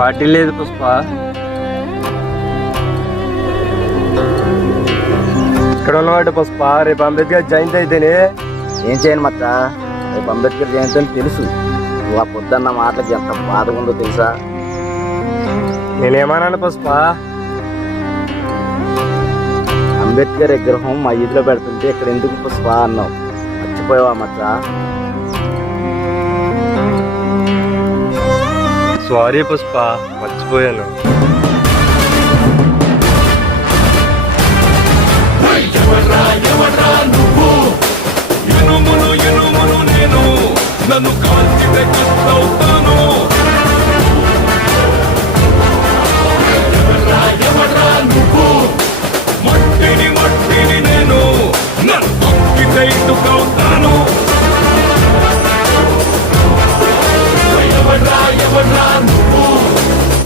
Party లేదు పుష్ప. ఇక్కడ ఉన్నవాడు పుష్ప రేపు అంబేద్కర్ జయంతి అయితేనే. ఏం చేయను మచ్చ? రేపు అంబేద్కర్ జయంతి అని తెలుసు. నువ్వు ఆ పొద్దున్న మాటలకి ఎంత బాధగా ఉందో తెలుసా? నేనేమన్నాను పుష్ప? అంబేద్కర్ విగ్రహం మా ఈదిలో పెడుతుంటే ఇక్కడ ఎందుకు పుష్ప అన్నావు? మర్చిపోయావా మచ్చ? సారీ పుష్ప మర్చిపోయాను. నన్ను కాల్చి నేను. నన్ను తొక్కి